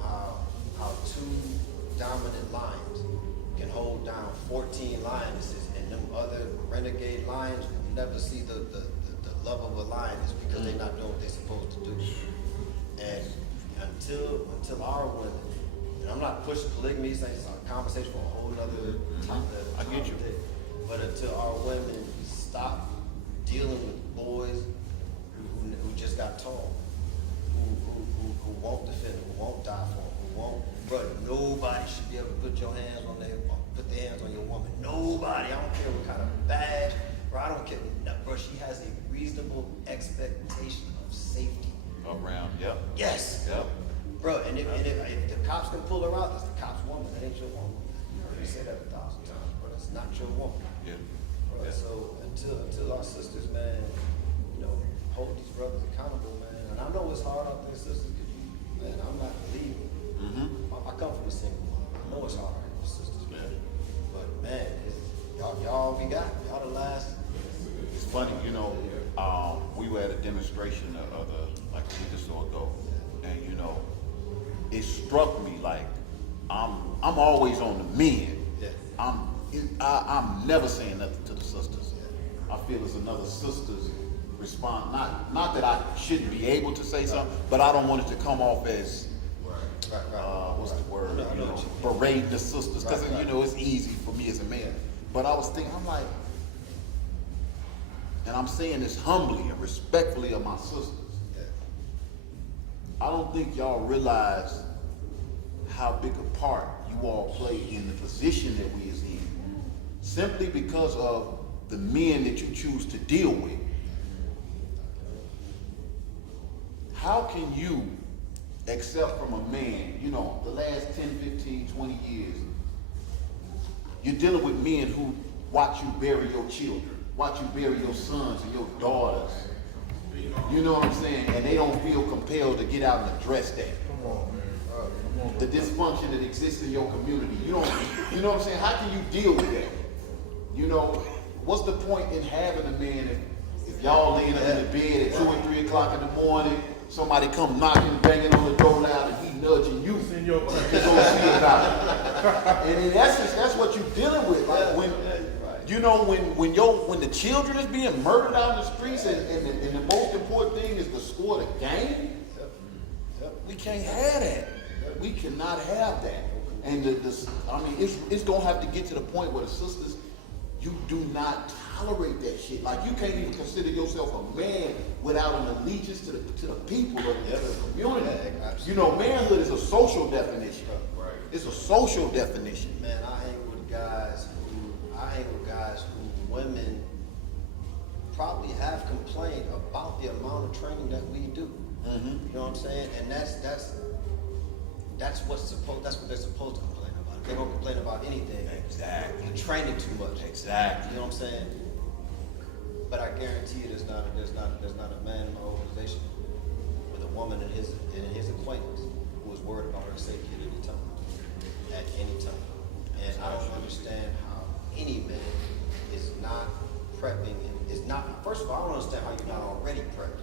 how 2 dominant lions can hold down 14 lionesses, and them other renegade lions will never see the love of a lion is because they're not doing what they're supposed to do. And until our women, and I'm not pushing polygamy, it's a conversation for a whole other time. I get you. But until our women stop dealing with boys who just got tall, who won't defend them, who won't die for them, who won't, bro, nobody should be able to put their hands on your woman. Nobody. I don't care what kind of badge, bro, I don't care. No, bro, she has a reasonable expectation of safety. Around, yep. Yes. Yep. Bro, and if the cops can pull her out, that's the cop's woman. That ain't your woman. You say that 1,000 times, but it's not your woman. Yeah. Bro, Yeah. so until our sisters, man, you know, hold these brothers accountable, man. And I know it's hard out there, sisters, because man, I'm not leaving. I come from a single mom. I know it's hard out there, sisters, man. But man, y'all we got y'all the last. It's funny, you know, we were at a demonstration like a week or so ago, and you know, it struck me like I'm always on the men. Yeah. I'm never saying nothing to the sisters. I feel it's another sister's response. Not that I shouldn't be able to say something, but I don't want it to come off as what's the word? I know You know, what you mean. berating the sisters, because Right. you know it's easy for me as a man. But I was thinking, I'm like, and I'm saying this humbly and respectfully of my sisters. I don't think y'all realize how big a part you all play in the position that we is in. Simply because of the men that you choose to deal with. How can you accept from a man, you know, the last 10, 15, 20 years, you're dealing with men who watch you bury your children, watch you bury your sons and your daughters. You know what I'm saying? And they don't feel compelled to get out and address that. Come on, man. The dysfunction that exists in your community. You know what I'm saying? How can you deal with that? You know, what's the point in having a man if y'all laying up in the bed at 2 or 3 o'clock in the morning, somebody come knocking, banging on the door loud, and he nudging you to go see about it. And in essence, that's what you're dealing with. Like when, you know, when the children is being murdered out in the streets, and the most important thing is to score the game. We can't have that. We cannot have that. And it's gonna have to get to the point where the sisters, you do not tolerate that shit. Like you can't even consider yourself a man without an allegiance to the people of the community. You know, manhood is a social definition. Right. It's a social definition. Man, I hang with guys who women probably have complained about the amount of training that we do. You know what I'm saying? And that's what they're supposed to complain about. If they don't complain about anything, Exactly. you're training too much. Exactly. You know what I'm saying? But I guarantee you there's not a man in my organization with a woman in his acquaintance who was worried about her safety at any time. And I don't understand how any man is not prepping and is not, first of all, I don't understand how you're not already prepped.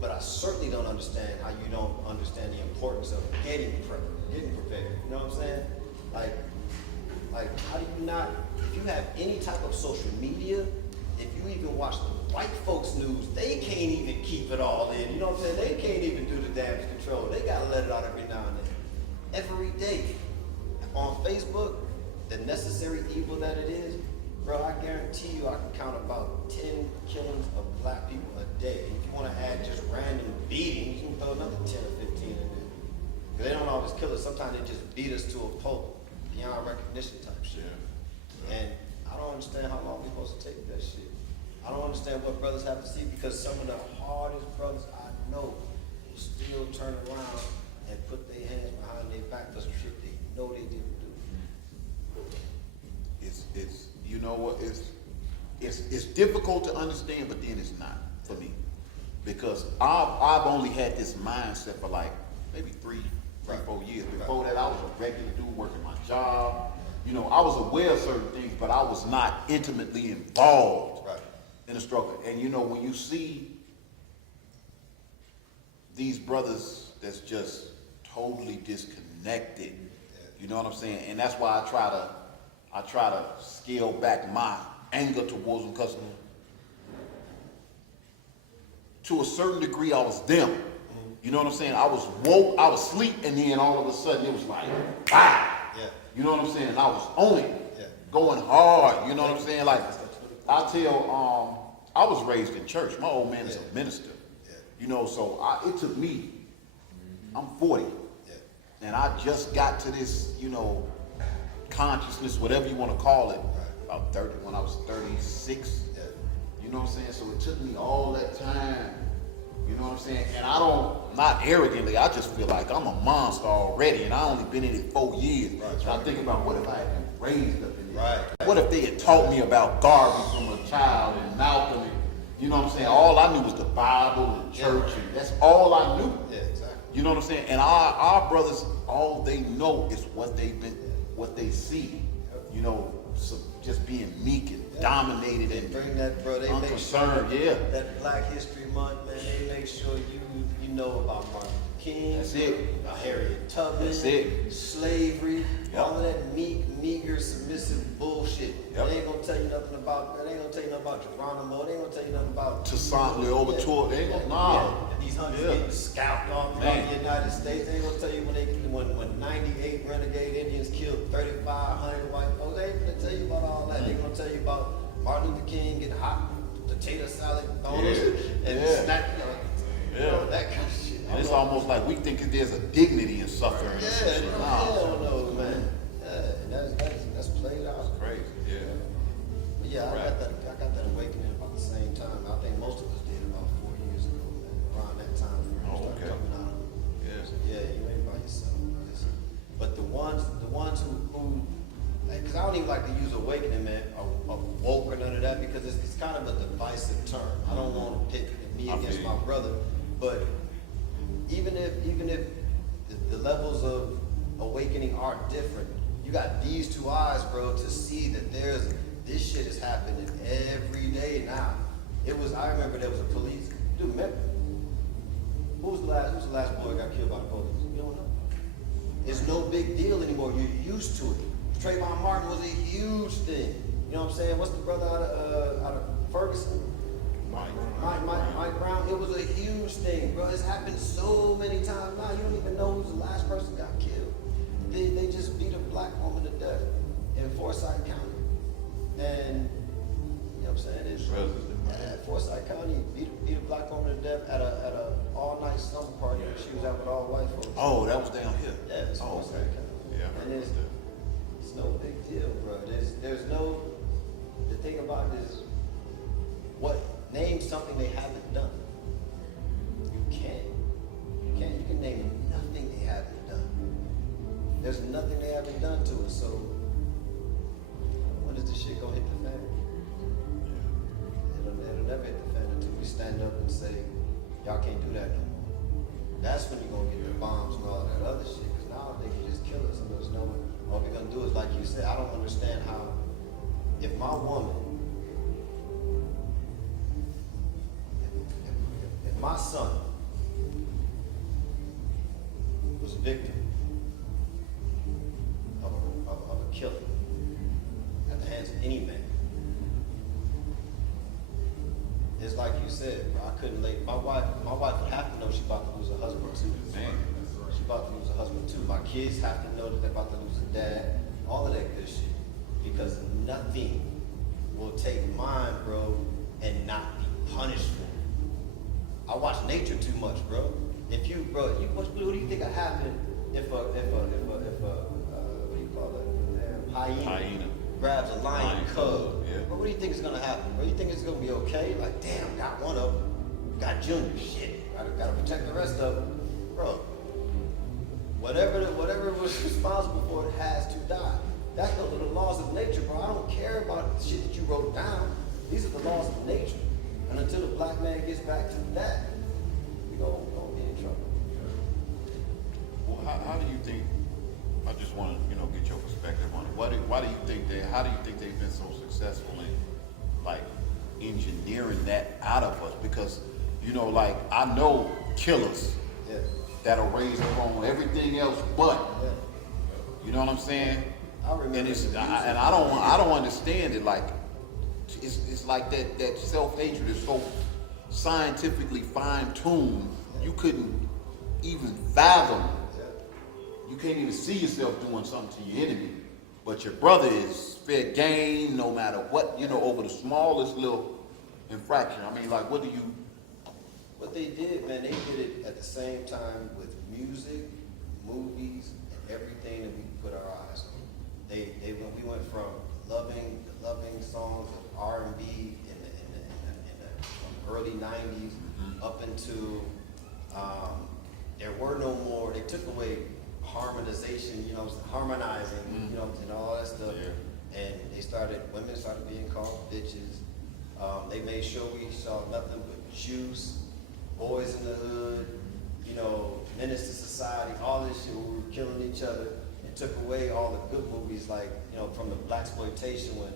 But I certainly don't understand how you don't understand the importance of getting prepped, getting prepared. You know what I'm saying? Like how do you not, if you have any type of social media, if you even watch the white folks news, they can't even keep it all in. You know what I'm saying? They can't even do the damage control. They gotta let it out every now and then. Every day. On Facebook, the necessary evil that it is, bro, I guarantee you I can count about 10 killings of black people a day. And if you want to add just random beatings, you can throw another 10 or 15 in there. Because they don't always kill us. Sometimes they just beat us to a pulp, beyond recognition type shit. Yeah. And I don't understand how long we're supposed to take that shit. I don't understand what brothers have to see, because some of the hardest brothers I know will still turn around and put their hands behind their back for some shit they know they didn't do. It's you know what, it's difficult to understand, but then it's not for me. Because I've only had this mindset for like maybe 4 years. Before that, I was a regular dude working my job. You know, I was aware of certain things, but I was not intimately involved in the struggle. And you know, when you see these brothers that's just totally disconnected, you know what I'm saying? And that's why I try to scale back my anger towards them, because to a certain degree I was them. You know what I'm saying? I was woke, I was asleep, and then all of a sudden it was like, wow. Yeah. You know what I'm saying? And I was on it, going hard. You know what I'm saying? Like, I tell, I was raised in church. My old man is a minister. You know, so it took me, I'm 40, and I just got to this, you know, consciousness, whatever you want to call it, about 30, when I was 36. You know what I'm saying? So it took me all that time. You know what I'm saying? And not arrogantly, I just feel like I'm a monster already, and I only been in it 4 years. So I think about, what if I had been raised up in it? What if they had taught me about Garvey from a child, and Malcolm, and, you know what I'm saying? All I knew was the Bible and church, and that's all I knew. Yeah, exactly. You know what I'm saying? And our brothers, all they know is what they see. You know, so just being meek and dominated and bring that, bro. They unconcerned. Make sure that Black History Month, man. They make sure you know about Martin Luther King. That's it. Harriet Tubman. That's it. Slavery. All of that meager, submissive bullshit. They ain't gonna tell you nothing about. They ain't gonna tell you nothing about Geronimo. They ain't gonna tell you nothing about Toussaint Louverture. They ain't gonna these hunters getting scalped all throughout the United States. They ain't gonna tell you when 98 renegade Indians killed 3,500 white folks. They ain't gonna tell you about all that. They gonna tell you about Martin Luther King getting hot potato salad and snack, you know, that kind of shit. And it's almost like we think there's a dignity in suffering. Hell no, man. And that's played out. That's crazy. But I got that awakening about the same time. I think most of us did about 4 years ago, man. Around that time we started coming out. You ain't by yourself. But the ones who because I don't even like to use awakening, man, or woke or none of that, because it's kind of a divisive term. I don't want to pit me against my brother, but even if the levels of awakening are different, you got these two eyes, bro, to see that this shit is happening every day now. I remember there was a police, dude, remember? Who's the last boy that got killed by the police? You don't know? It's no big deal anymore. You're used to it. Trayvon Martin was a huge thing. You know what I'm saying? What's the brother out of Ferguson? Mike Brown. It was a huge thing, bro. It's happened so many times now. You don't even know who's the last person got killed. They just beat a black woman to death in Forsyth County. And you know what I'm saying? Forsyth County beat a black woman to death at a all-night slumber party. She was out with all white folks. Oh, that was down here. Yeah, it's Forsyth County. And it's no big deal, bro. There's no. The thing about it is, name something they haven't done. You can't. You can name nothing they haven't done. There's nothing they haven't done to us. So when is this shit gonna hit the fan? It'll never hit the fan until we stand up and say, y'all can't do that no more. that's when you're gonna get the bombs and all that other shit. Because now they can just kill us and there's no one. All we're gonna do is, like you said, I don't understand how, if my woman, if my son was a victim of a killing at the hands of any man, it's like you said, I couldn't lay, my wife would have to know she's about to lose her husband too. Man. She's about to lose her husband too. My kids have to know that they're about to lose a dad, all of that good shit. Because nothing will take mine, bro, and not be punished for it. I watch nature too much, bro. If you, bro, what do you think would happen if a what do you call it, hyena grabs a lion cub? Yeah. Bro, what do you think is gonna happen? Bro, you think it's gonna be okay? Like, damn, got one of them, got Junior, shit, gotta protect the rest of them, bro. Whatever was responsible for it has to die. That's those are the laws of nature, bro. I don't care about the shit that you wrote down. These are the laws of nature. And until the black man gets back to that, we gonna be in trouble. Well, how do you think, I just want to, get your perspective on it. How do you think they've been so successful in, like, engineering that out of us? Because, like, I know killers Yeah. that'll raise up on everything else but, Yeah. you know what I'm saying? I remember. And I don't understand it. Like, it's like that self-hatred is so scientifically fine-tuned, you couldn't even fathom. You can't even see yourself doing something to your enemy. But your brother is fair game no matter what, over the smallest little infraction. I mean, like, what they did, man, they did it at the same time with music, movies, and everything that we put our eyes on. We went from loving songs of R&B in the early 90s up into there were no more. They took away harmonization, harmonizing, and all that stuff. Yeah. And women started being called bitches. They made sure we saw nothing but juice, boys in the hood, menace to society, all this shit where we were killing each other, and took away all the good movies like, from the blaxploitation when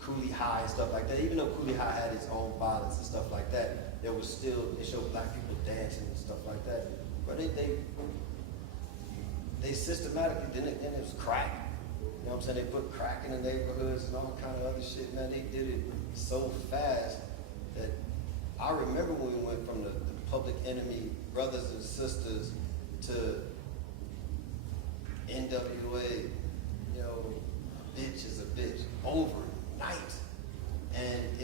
Coolie High and stuff like that. Even though Coolie High had its own violence and stuff like that, there was still, they showed black people dancing and stuff like that. But they systematically, then it was crack. You know what I'm saying? They put crack in the neighborhoods and all kind of other shit, man. They did it so fast that I remember when we went from the Public Enemy brothers and sisters to NWA, a bitch is a bitch, overnight. And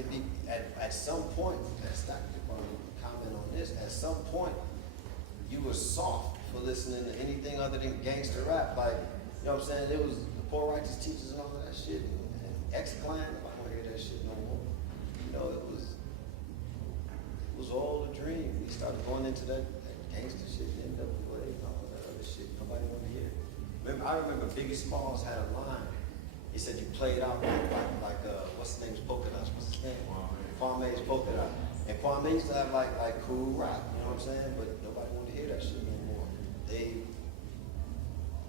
at some point, Dr. comment on this, at some point, you were soft for listening to anything other than gangster rap. Like, you know what I'm saying? It was the Poor Righteous Teachers and all of that shit. And X-Clan, nobody want to hear that shit no more. It was all a dream. We started going into that gangster shit, NWA, and all that other shit. Nobody wanted to hear it. I remember Biggie Smalls had a line. He said you played out like what's his name's Polka Dots? What's his name? Kwame's Polka Dot. And Kwame used to have like cool rap, you know what I'm saying? But nobody wanted to hear that shit no more. They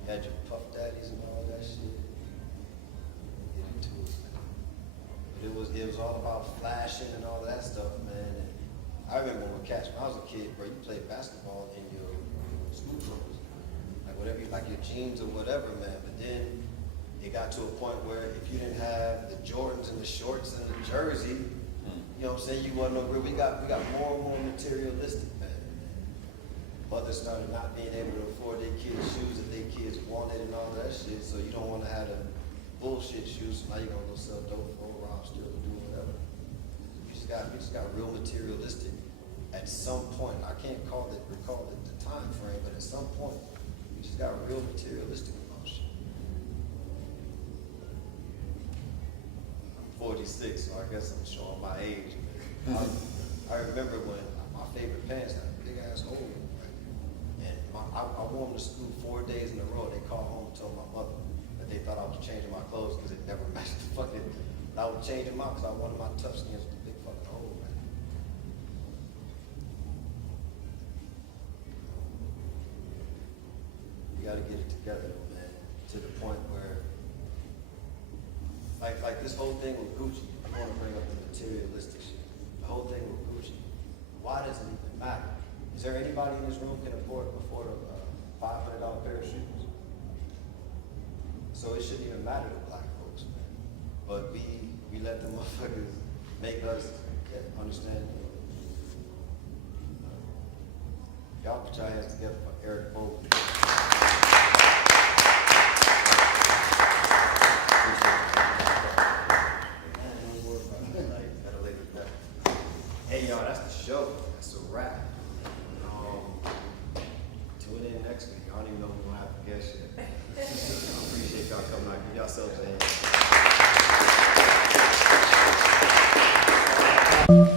had your Puff Daddies and all that shit. Get into it, man. But it was all about flashing and all that stuff, man. And I remember when I was a kid, bro, you played basketball in your school clothes. Like whatever, like your jeans or whatever, man. But then it got to a point where if you didn't have the Jordans and the shorts and the jersey, you know what I'm saying, you wasn't no real. We got more and more materialistic, man. Mothers started not being able to afford their kids shoes that their kids wanted and all that shit. So you don't want to have the bullshit shoes. So now you're gonna go sell dope for rob, steal, or do whatever. We just got real materialistic. At some point, I can't recall the time frame, but at some point, we just got real materialistic about shit. I'm 46, so I guess I'm showing my age. I remember when my favorite pants had a big ass hole in them, right? And I wore them to school 4 days in a row. They called home and told my mother that they thought I was changing my clothes because it never matched the fucking. I was changing them out because I wanted my tough skins with the big fucking hole, man. gotta get it together, man, to the point where, like this whole thing with Gucci, I want to bring up the materialistic shit. The whole thing with Gucci, why does it even matter? Is there anybody in this room can afford a $500 pair of shoes? So it shouldn't even matter to black folks, man. But we let the motherfuckers make us understand. Y'all put your hands together for Eric Vogel. Hey y'all, that's the show. That's a wrap. Tune in next week. I don't even know if we're gonna have a guest yet. I appreciate y'all coming out. Give yourselves a hand.